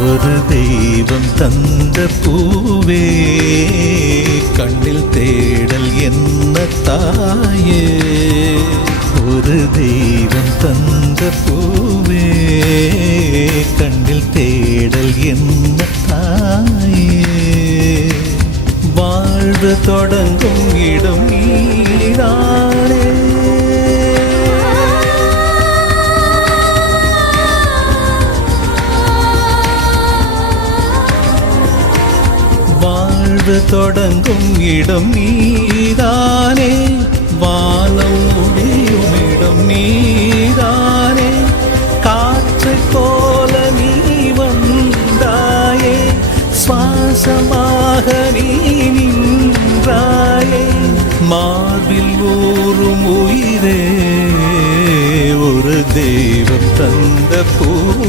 ஒரு தெய்வம் தந்த பூவே, கண்ணில் தேடல் என்ன தாயே. ஒரு தெய்வம் தந்த பூவே, கண்ணில் தேடல் என்ன தாயே. வாழ்வு தொடங்கும் இடம் நீதானே. வாழ்வு தொடங்கும் இடம் நீதானே, வானம் முடியும் இடம் நீதானே. காற்று போல நீ வந்தாயே, சுவாசமாக நீ நின்றாயே. மார்பில் ஊறும் உயிரே, ஒரு தெய்வம் தந்த பூ.